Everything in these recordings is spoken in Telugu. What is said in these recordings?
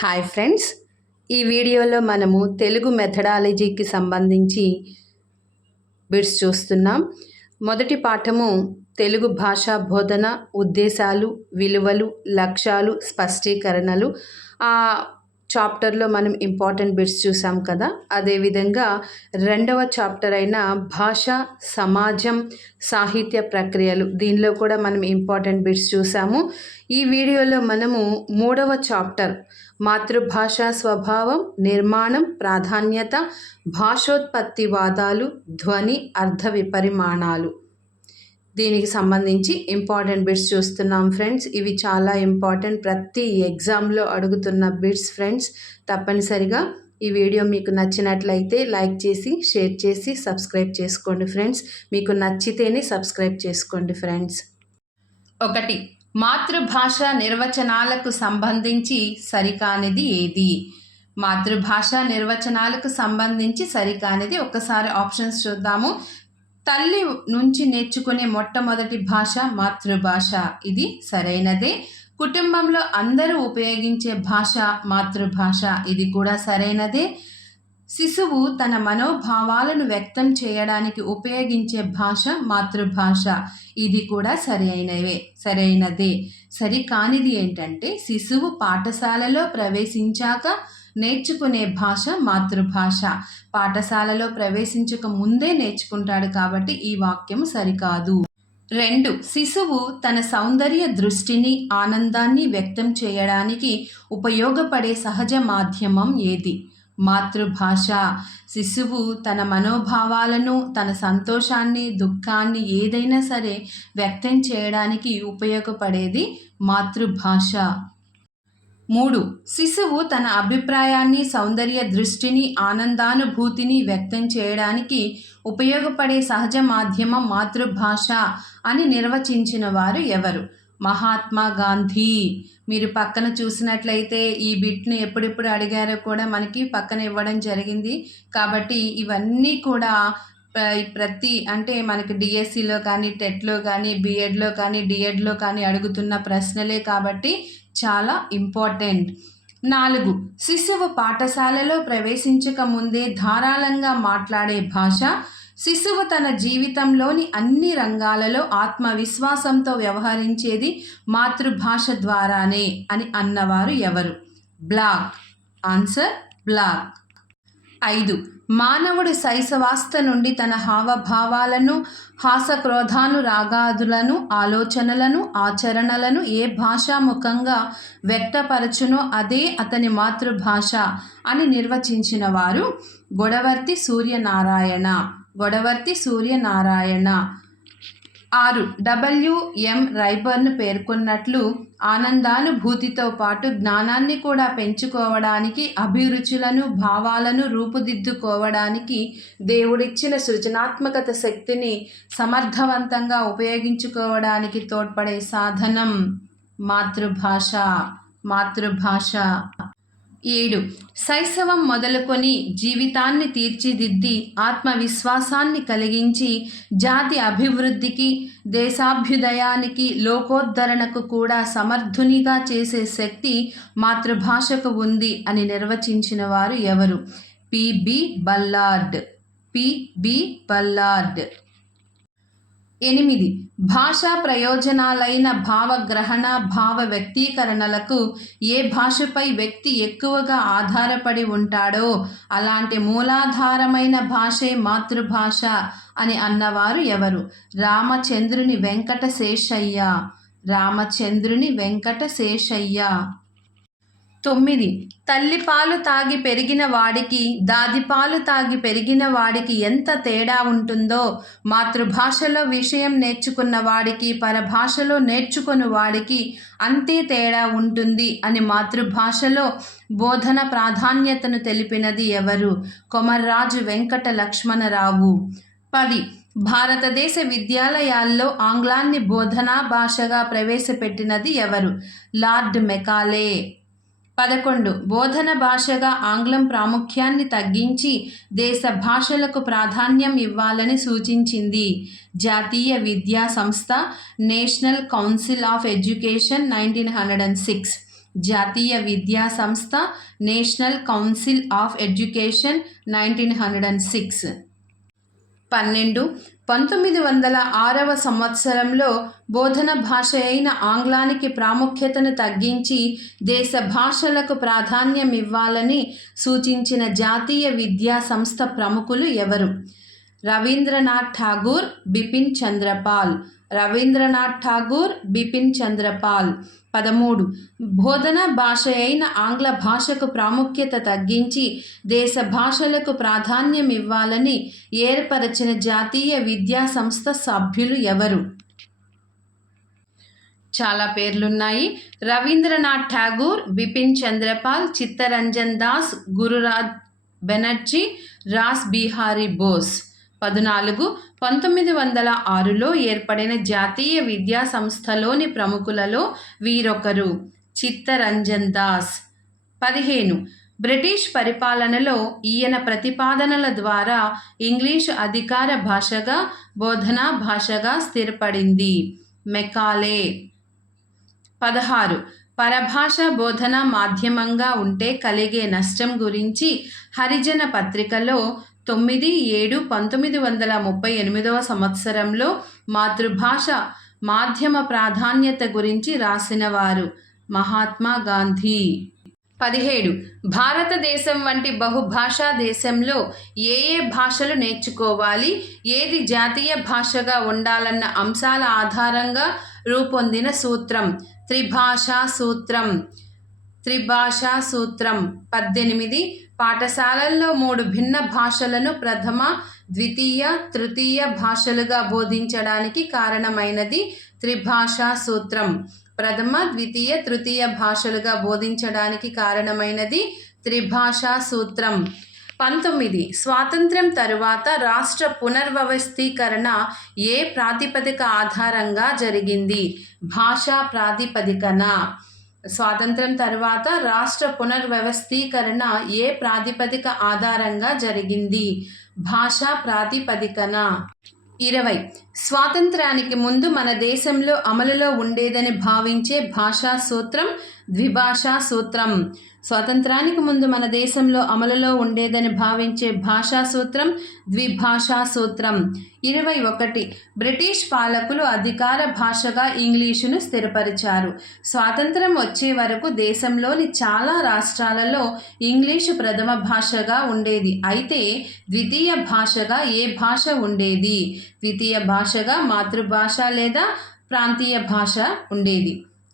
హాయ్ ఫ్రెండ్స్, ఈ వీడియోలో మనము తెలుగు మెథడాలజీకి సంబంధించి బిట్స్ చూస్తున్నాం. మొదటి పాఠము తెలుగు భాషా బోధన ఉద్దేశాలు, విలువలు, లక్ష్యాలు, స్పష్టీకరణలు. ఆ చాప్టర్లో మనం ఇంపార్టెంట్ బిట్స్ చూసాం కదా. అదేవిధంగా రెండవ చాప్టర్ అయిన భాష, సమాజం, సాహిత్య ప్రక్రియలు, దీనిలో కూడా మనం ఇంపార్టెంట్ బిట్స్ చూసాము. ఈ వీడియోలో మనము మూడవ చాప్టర్ మాతృభాష స్వభావం, నిర్మాణం, ప్రాధాన్యత, భాషోత్పత్తివాదాలు, ధ్వని, అర్థ విపరిమాణాలు, దీనికి సంబంధించి ఇంపార్టెంట్ బిట్స్ చూస్తున్నాం ఫ్రెండ్స్. ఇవి చాలా ఇంపార్టెంట్, ప్రతి ఎగ్జామ్లో అడుగుతున్న బిట్స్ ఫ్రెండ్స్. తప్పనిసరిగా ఈ వీడియో మీకు నచ్చినట్లయితే లైక్ చేసి, షేర్ చేసి, సబ్స్క్రైబ్ చేసుకోండి ఫ్రెండ్స్. మీకు నచ్చితేనే సబ్స్క్రైబ్ చేసుకోండి ఫ్రెండ్స్. 1. మాతృభాష నిర్వచనాలకు సంబంధించి సరికానిది ఏది? మాతృభాష నిర్వచనాలకు సంబంధించి సరికానిది ఒక్కసారి ఆప్షన్స్ చూద్దాము. తల్లి నుంచి నేర్చుకునే మొట్టమొదటి భాష మాతృభాష, ఇది సరైనదే. కుటుంబంలో అందరూ ఉపయోగించే భాష మాతృభాష, ఇది కూడా సరైనదే. శిశువు తన మనోభావాలను వ్యక్తం చేయడానికి ఉపయోగించే భాష మాతృభాష, ఇది కూడా సరైనదే. సరికానిది ఏంటంటే శిశువు పాఠశాలలో ప్రవేశించాక నేర్చుకునే భాష మాతృభాష. పాఠశాలలో ప్రవేశించక ముందే నేర్చుకుంటాడు కాబట్టి ఈ వాక్యం సరికాదు. 2. శిశువు తన సౌందర్య దృష్టిని, ఆనందాన్ని వ్యక్తం చేయడానికి ఉపయోగపడే సహజ మాధ్యమం ఏది? మాతృభాష. శిశువు తన మనోభావాలను, తన సంతోషాన్ని, దుఃఖాన్ని ఏదైనా సరే వ్యక్తం చేయడానికి ఉపయోగపడేది మాతృభాష. 3. శిశువు తన అభిప్రాయాన్ని, సౌందర్య దృష్టిని, ఆనందానుభూతిని వ్యక్తం చేయడానికి ఉపయోగపడే సహజ మాధ్యమం మాతృభాష అని నిర్వచించిన వారు ఎవరు? మహాత్మా గాంధీ. మీరు పక్కన చూసినట్లయితే ఈ బిట్ను ఎప్పుడెప్పుడు అడిగారో కూడా మనకి పక్కన ఇవ్వడం జరిగింది. కాబట్టి ఇవన్నీ కూడా అంటే మనకి డిఎస్సిలో కానీ, టెట్లో కానీ, బిఎడ్లో కానీ, డిఎడ్లో కానీ అడుగుతున్న ప్రశ్నలే కాబట్టి చాలా ఇంపార్టెంట్. 4. శిశువు పాఠశాలలో ప్రవేశించక ముందే ధారాళంగా మాట్లాడే భాష. శిశువు తన జీవితంలోని అన్ని రంగాలలో ఆత్మవిశ్వాసంతో వ్యవహరించేది మాతృభాష ద్వారానే అని అన్నవారు ఎవరు? బ్లాక్. Answer block. 5. మానవుడు శైశవాస్థ నుండి తన హావభావాలను, హాసక్రోధానురాగాదులను, ఆలోచనలను, ఆచరణలను ఏ భాషాముఖంగా వ్యక్తపరచునో అదే అతని మాతృభాష అని నిర్వచించిన వారు గొడవర్తి సూర్యనారాయణ. 6. W.M. రైబర్న్ పేర్కొన్నట్లు ఆనందానుభూతితో పాటు జ్ఞానాన్ని కూడా పెంచుకోవడానికి, అభిరుచులను, భావాలను రూపుదిద్దుకోవడానికి దేవుడిచ్చిన సృజనాత్మకత శక్తిని సమర్థవంతంగా ఉపయోగించుకోవడానికి తోడ్పడే సాధనం మాతృభాష. 7. శైశవం మొదలుకొని జీవితాన్ని తీర్చిదిద్ది ఆత్మవిశ్వాసాన్ని కలిగించి జాతి అభివృద్ధికి, దేశాభ్యుదయానికి, లోకోద్ధరణకు కూడా సమర్థునిగా చేసే శక్తి మాతృభాషకు ఉంది అని నిర్వచించిన వారు ఎవరు? P.B. బల్లార్డ్. 8. భాషా ప్రయోజనాలైన భావగ్రహణ, భావ వ్యక్తీకరణలకు ఏ భాషపై వ్యక్తి ఎక్కువగా ఆధారపడి ఉంటాడో అలాంటి మూలాధారమైన భాషే మాతృభాష అని అన్నవారు ఎవరు? రామచంద్రుని వెంకటశేషయ్య. 9. తల్లిపాలు తాగి పెరిగిన వాడికి, దాదిపాలు తాగి పెరిగిన వాడికి ఎంత తేడా ఉంటుందో మాతృభాషలో విషయం నేర్చుకున్న వాడికి, పరభాషలో నేర్చుకుని వాడికి అంతే తేడా ఉంటుంది అని మాతృభాషలో బోధన ప్రాధాన్యతను తెలిపినది ఎవరు? కొమర్రాజు వెంకట లక్ష్మణరావు. 10. భారతదేశ విద్యాలయాల్లో ఆంగ్లాన్ని బోధనా భాషగా ప్రవేశపెట్టినది ఎవరు? Lord Macaulay. 11. బోధన భాషగా ఆంగ్లం ప్రాముఖ్యాన్ని తగ్గించి దేశ భాషలకు ప్రాధాన్యం ఇవ్వాలని సూచించింది జాతీయ విద్యా సంస్థ నేషనల్ కౌన్సిల్ ఆఫ్ ఎడ్యుకేషన్ 1906. జాతీయ విద్యా సంస్థ నేషనల్ కౌన్సిల్ ఆఫ్ ఎడ్యుకేషన్ 1906. 12. 1906వ సంవత్సరంలో బోధన భాష అయిన ఆంగ్లానికి ప్రాముఖ్యతను తగ్గించి దేశ భాషలకు ప్రాధాన్యమివ్వాలని సూచించిన జాతీయ విద్యా సంస్థ ప్రముఖులు ఎవరు? రవీంద్రనాథ్ ఠాగూర్, బిపిన్ చంద్రపాల్. రవీంద్రనాథ్ ఠాగూర్, బిపిన్ చంద్రపాల్. 13. బోధన భాష అయిన ఆంగ్ల భాషకు ప్రాముఖ్యత తగ్గించి దేశ భాషలకు ప్రాధాన్యమివ్వాలని ఏర్పరచిన జాతీయ విద్యా సంస్థ సభ్యులు ఎవరు? చాలా పేర్లున్నాయి. రవీంద్రనాథ్ ఠాగూర్, బిపిన్ చంద్రపాల్, చిత్తరంజన్ దాస్, గురురాజ్ బెనర్జీ, రాస్ బిహారీ బోస్. 14. 1906లో ఏర్పడిన జాతీయ విద్యా సంస్థలోని ప్రముఖులలో వీరొకరు. చిత్తరంజన్ దాస్. 15. బ్రిటిష్ పరిపాలనలో ఈయన ప్రతిపాదనల ద్వారా ఇంగ్లీషు అధికార భాషగా, బోధనా భాషగా స్థిరపడింది. మెకాలే. 16. పరభాష బోధన మాధ్యమంగా ఉంటే కలిగే నష్టం గురించి హరిజన పత్రికలో 9/7/1938 సంవత్సరంలో మాతృభాష మాధ్యమ ప్రాధాన్యత గురించి రాసినవారు మహాత్మా గాంధీ. 17. భారతదేశం వంటి బహుభాషా దేశంలో ఏ భాషలు నేర్చుకోవాలి, ఏది జాతీయ భాషగా ఉండాలన్న అంశాల ఆధారంగా రూపొందిన సూత్రం త్రిభాషా సూత్రం. త్రిభాషా సూత్రం. 18. పాఠశాలల్లో 3 భిన్న భాషలను ప్రథమ, ద్వితీయ, తృతీయ భాషలుగా బోధించడానికి కారణమైనది త్రిభాషా సూత్రం. ప్రథమ, ద్వితీయ, తృతీయ భాషలుగా బోధించడానికి కారణమైనది త్రిభాషా సూత్రం. 19. స్వాతంత్ర్యం తరువాత రాష్ట్ర పునర్వ్యవస్థీకరణ ఏ ప్రాతిపదిక ఆధారంగా జరిగింది? భాషా ప్రాతిపదికన. స్వాతంత్ర్యం తర్వాత రాష్ట్ర పునర్వ్యవస్థీకరణ ఏ ప్రాతిపదిక ఆధారంగా జరిగింది? భాషా ప్రాతిపదికన. 20. స్వాతంత్ర్యానికి ముందు మన దేశంలో అమలులో ఉండేదని భావించే భాషా సూత్రం ద్విభాషా సూత్రం. స్వాతంత్రానికి ముందు మన దేశంలో అమలులో ఉండేదని భావించే భాషా సూత్రం ద్విభాషా సూత్రం. 21. బ్రిటిష్ పాలకులు అధికార భాషగా ఇంగ్లీషును స్థిరపరిచారు. స్వాతంత్రం వచ్చే వరకు దేశంలోని చాలా రాష్ట్రాలలో ఇంగ్లీషు ప్రథమ భాషగా ఉండేది. అయితే ద్వితీయ భాషగా ఏ భాష ఉండేది? ద్వితీయ భాషగా మాతృభాష లేదా ప్రాంతీయ భాష ఉండేది.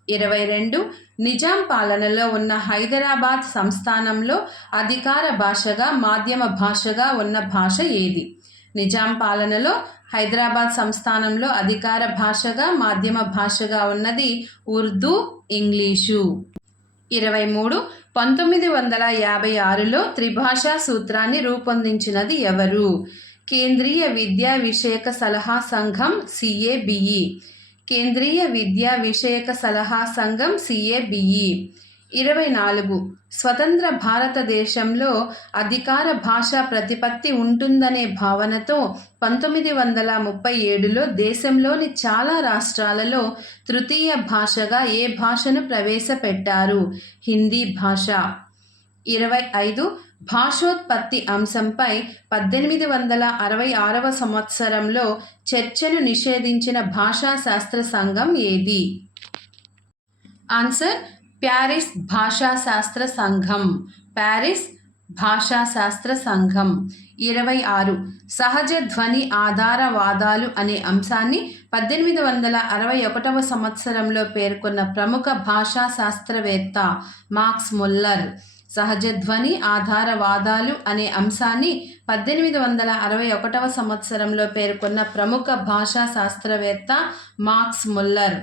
22. నిజాం పాలనలో ఉన్న హైదరాబాద్ సంస్థానంలో అధికార భాషగా, మాధ్యమ భాషగా ఉన్న భాష ఏది? నిజాం పాలనలో హైదరాబాద్ సంస్థానంలో అధికార భాషగా, మాధ్యమ భాషగా ఉన్నది ఉర్దూ, ఇంగ్లీషు. 23. 1956లో త్రిభాషా సూత్రాన్ని రూపొందించినది ఎవరు? కేంద్రీయ విద్యా విషయక సలహా సంఘం CABE. కేంద్రీయ విద్యా విషయక సలహా సంఘం CABE. 24. స్వతంత్ర భారతదేశంలో అధికార భాషా ప్రతిపత్తి ఉంటుందనే భావనతో 1937లో దేశంలోని చాలా రాష్ట్రాలలో తృతీయ భాషగా ఏ భాషను ప్రవేశపెట్టారు? హిందీ భాష. 25. భాషోత్పత్తి అంశంపై 1866వ సంవత్సరంలో చర్చను నిషేధించిన భాషా శాస్త్ర సంఘం ఏది? ఆన్సర్ ప్యారిస్ భాషా శాస్త్ర సంఘం. ప్యారిస్ భాషా శాస్త్ర సంఘం. 26. సహజ ధ్వని ఆధారవాదాలు అనే అంశాన్ని 1861వ సంవత్సరంలో పేర్కొన్న ప్రముఖ భాషా శాస్త్రవేత్త మాక్స్ ముల్లర్. సహజ ధ్వని ఆధారవాదాలు అనే అంశాన్ని 1861వ సంవత్సరంలో పేర్కొన్న ప్రముఖ భాషా శాస్త్రవేత్త మాక్స్ ముల్లర్.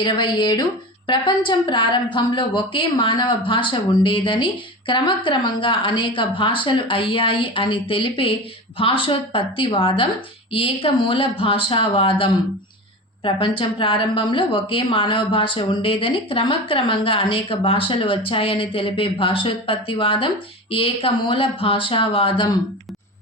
27. ప్రపంచం ప్రారంభంలో ఒకే మానవ భాష ఉండేదని, క్రమక్రమంగా అనేక భాషలు అయ్యాయి అని తెలిపే భాషోత్పత్తివాదం ఏకమూల భాషావాదం. ప్రపంచం ప్రారంభంలో ఒకే మానవ భాష ఉండేదని, క్రమక్రమంగా అనేక భాషలు వచ్చాయని తెలిపే భాషోత్పత్తివాదం ఏకమూల భాషావాదం.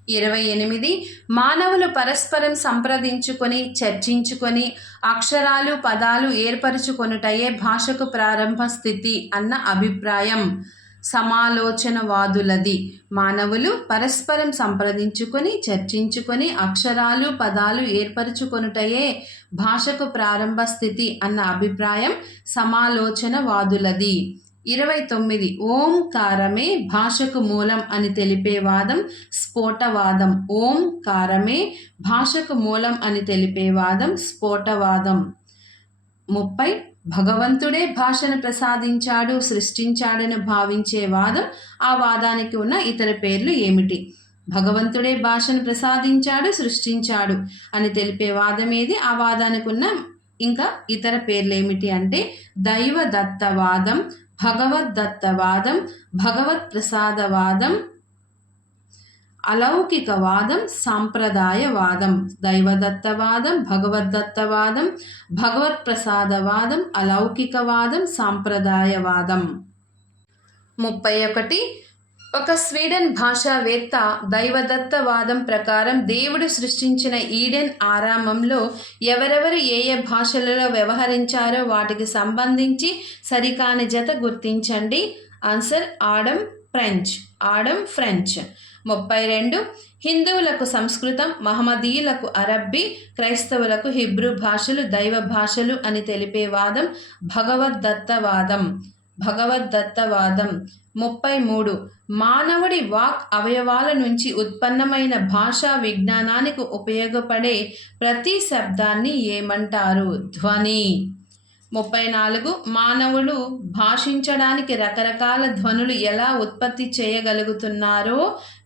28 మానవులు పరస్పరం సంప్రదించుకొని చర్చించుకొని అక్షరాలు పదాలు ఏర్పరచుకొనుటయే భాషకు ప్రారంభ స్థితి అన్న అభిప్రాయం సమాలోచనవాదులది. మానవులు పరస్పరం సంప్రదించుకొని చర్చించుకొని అక్షరాలు పదాలు ఏర్పరచుకొనుటయే భాషకు ప్రారంభ స్థితి అన్న అభిప్రాయం సమాలోచనవాదులది. 29 ఓంకారమే భాషకు మూలం అని తెలిపే వాదం స్ఫోటవాదం. ఓంకారమే భాషకు మూలం అని తెలిపే వాదం స్ఫోటవాదం. 30 భగవంతుడే భాషను ప్రసాదించాడు సృష్టించాడని భావించే వాదం, ఆ వాదానికి ఉన్న ఇతర పేర్లు ఏమిటి? భగవంతుడే భాషను ప్రసాదించాడు సృష్టించాడు అని తెలిపే వాదం ఏది? ఆ వాదానికి ఉన్న ఇంకా ఇతర పేర్లు ఏమిటి అంటే దైవదత్తవాదం, భగవద్దత్తవాదం, భగవత్ ప్రసాదవాదం, అలౌకికవాదం, సాంప్రదాయవాదం. దైవదత్తవాదం, భగవద్దత్తవాదం, భగవత్ ప్రసాదవాదం, అలౌకికవాదం, సాంప్రదాయవాదం. 31 ఒక స్వీడన్ భాషావేత్త దైవదత్తవాదం ప్రకారం దేవుడు సృష్టించిన ఈడెన్ ఆరామంలో ఎవరెవరు ఏ ఏ భాషలలో వ్యవహరించారో వాటికి సంబంధించి సరికాని జత గుర్తించండి. Answer Adam French. 32 హిందువులకు సంస్కృతం, మహమ్మదీయులకు అరబ్బీ, క్రైస్తవులకు హిబ్రూ భాషలు దైవ భాషలు అని తెలిపే వాదం భగవద్దత్తవాదం. 33 మానవుడి వాక్ అవయవాల నుంచి ఉత్పన్నమైన భాషా విజ్ఞానానికి ఉపయోగపడే ప్రతి శబ్దాన్ని ఏమంటారు? ధ్వని. 34 మానవుడు భాషించడానికి రకరకాల ధ్వనులు ఎలా ఉత్పత్తి చేయగలుగుతున్నారో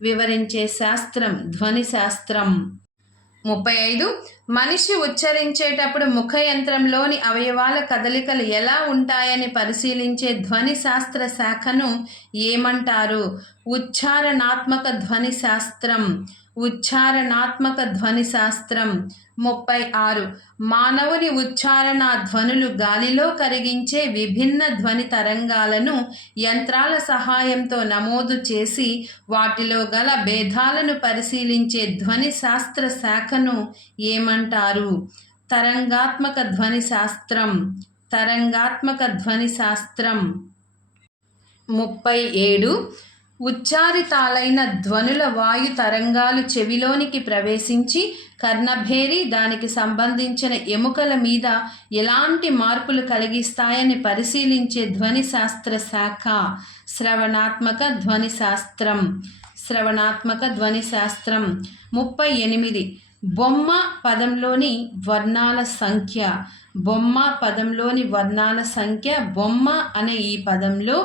వివరించే శాస్త్రం ధ్వని శాస్త్రం. 35 మనిషి ఉచ్చరించేటప్పుడు ముఖయంత్రంలోని అవయవాల కదలికలు ఎలా ఉంటాయని పరిశీలించే ధ్వని శాస్త్ర శాఖను ఏమంటారు? ఉచ్చారణాత్మక ధ్వని శాస్త్రం. 36 మానవుని ఉచ్చారణ ధ్వనులు గాలిలో కరిగించే విభిన్న ధ్వని తరంగాలను యంత్రాల సహాయంతో నమోదు చేసి వాటిలో గల భేదాలను పరిశీలించే ధ్వని శాస్త్ర శాఖను ఏమంటారు? తరంగాత్మక ధ్వని శాస్త్రం. 37 ఉచ్చారితాలైన ధ్వనుల వాయు తరంగాలు చెవిలోనికి ప్రవేశించి కర్ణభేరి దానికి సంబంధించిన ఎముకల మీద ఎలాంటి మార్పులు కలిగిస్తాయని పరిశీలించే ధ్వని శాస్త్ర శాఖ శ్రవణాత్మక ధ్వని శాస్త్రం. 38 బొమ్మ పదంలోని వర్ణాల సంఖ్య. బొమ్మ అనే ఈ పదంలో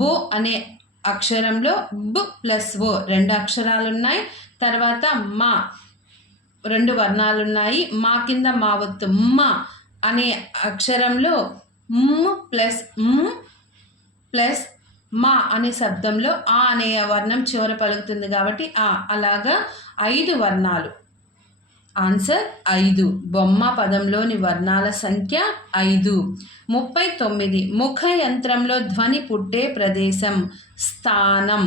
బో అనే అక్షరంలో బ్ ప్లస్ ఓ 2 అక్షరాలున్నాయి. తర్వాత మా 2 వర్ణాలున్నాయి. మా కింద మా ఒత్తు మ అనే అక్షరంలో ప్లస్ మా అనే శబ్దంలో ఆ అనే వర్ణం చివర పలుకుతుంది కాబట్టి ఆ. అలాగా 5 వర్ణాలు. ఆన్సర్ 5. బొమ్మ పదంలోని వర్ణాల సంఖ్య 5. 39 ముఖయంత్రంలో ధ్వని పుట్టే ప్రదేశం స్థానం.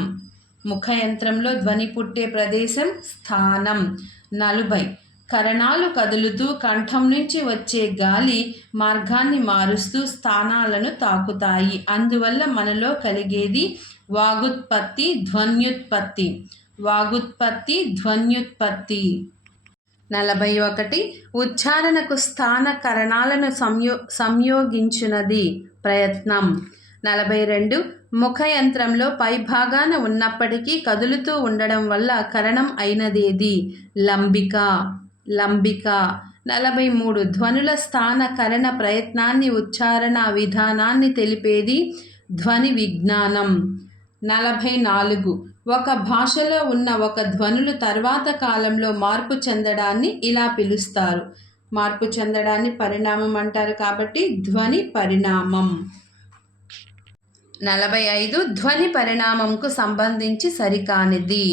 40 కరణాలు కదులుతూ కంఠం నుంచి వచ్చే గాలి మార్గాన్ని మారుస్తూ స్థానాలను తాకుతాయి. అందువల్ల మనలో కలిగేది వాగుత్పత్తి, ధ్వన్యుత్పత్తి. 41 ఉచ్చారణకు స్థాన కరణాలను సంయోగించునది ప్రయత్నం. 42 ముఖయంత్రంలో పైభాగాన ఉన్నప్పటికీ కదులుతూ ఉండడం వల్ల కరణం అయినదేది? లంబిక. 43 ధ్వనుల స్థాన కరణ ప్రయత్నాన్ని ఉచ్చారణ విధానాన్ని తెలిపేది ధ్వని విజ్ఞానం. 44 ఒక భాషలో ఉన్న ఒక ధ్వనులు తర్వాత కాలంలో మార్పు చెందడాన్ని ఇలా పిలుస్తారు. మార్పు చెందడాన్ని పరిణామం అంటారు కాబట్టి ధ్వని పరిణామం. 45 ధ్వని పరిణామంకు సంబంధించి సరికానిది.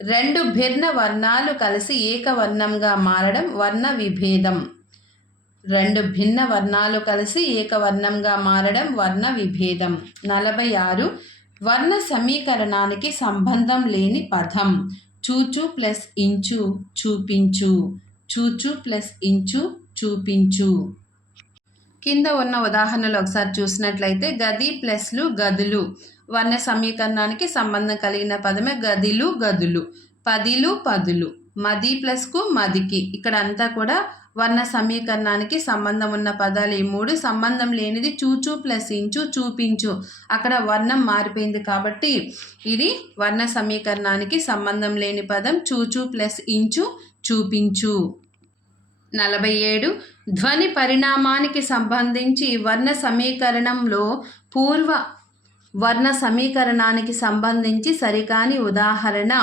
2 భిన్న వర్ణాలు కలిసి ఏకవర్ణంగా మారడం వర్ణ విభేదం. 2 భిన్న వర్ణాలు కలిసి ఏకవర్ణంగా మారడం వర్ణ విభేదం. 46 వర్ణ సమీకరణానికి సంబంధం లేని పదం. చూచు ప్లస్ ఇంచు చూపించు. చూచు ప్లస్ ఇంచు చూపించు. కింద ఉన్న ఉదాహరణలు ఒకసారి చూసినట్లయితే గది ప్లస్లు గదులు వర్ణ సమీకరణానికి సంబంధం కలిగిన పదమే గదిలు గదులు. పదిలు పదులు. మది ప్లస్కు మదికి. ఇక్కడ అంతా కూడా వర్ణ సమీకరణానికి సంబంధం ఉన్న పదాలు ఈ మూడు. సంబంధం లేనిది చూచు ప్లస్ ఇంచు చూపించు. అక్కడ వర్ణం మారిపోయింది కాబట్టి ఇది వర్ణ సమీకరణానికి సంబంధం లేని పదం చూచు ప్లస్ ఇంచు చూపించు. 47 ధ్వని పరిణామానికి సంబంధించి వర్ణ సమీకరణంలో పూర్వ వర్ణ సమీకరణానికి సంబంధించి సరికాని ఉదాహరణ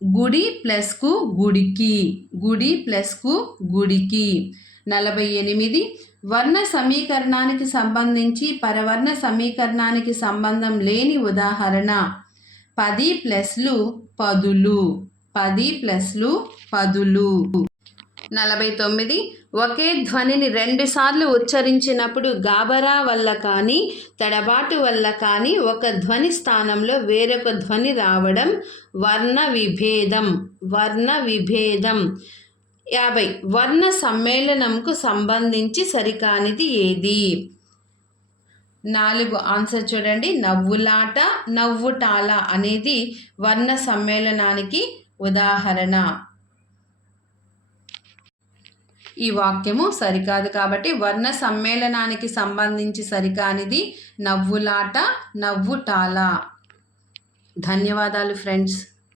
గుడి ప్లస్కు గుడికి. గుడి ప్లస్కు గుడికి. 48 వర్ణ సమీకరణానికి సంబంధించి పరవర్ణ సమీకరణానికి సంబంధం లేని ఉదాహరణ 10 ప్లస్లు పదులు. 10 ప్లస్లు పదులు. 49 ఒకే ధ్వనిని రెండుసార్లు ఉచ్చరించినప్పుడు గాబరా వల్ల కానీ తడబాటు వల్ల కానీ ఒక ధ్వని స్థానంలో వేరొక ధ్వని రావడం వర్ణ విభేదం. వర్ణ విభేదం. 50 వర్ణ సమ్మేళనంకు సంబంధించి సరికానిది ఏది? 4 ఆన్సర్ చూడండి. నవ్వులాట నవ్వుటాల అనేది వర్ణ సమ్మేళనానికి ఉదాహరణ. ఈ వాక్యము సరికాదు కాబట్టి వర్ణ సమ్మేళనానికి సంబంధించి సరికానిది నవ్వులాట నవ్వుటాల. ధన్యవాదాలు ఫ్రెండ్స్.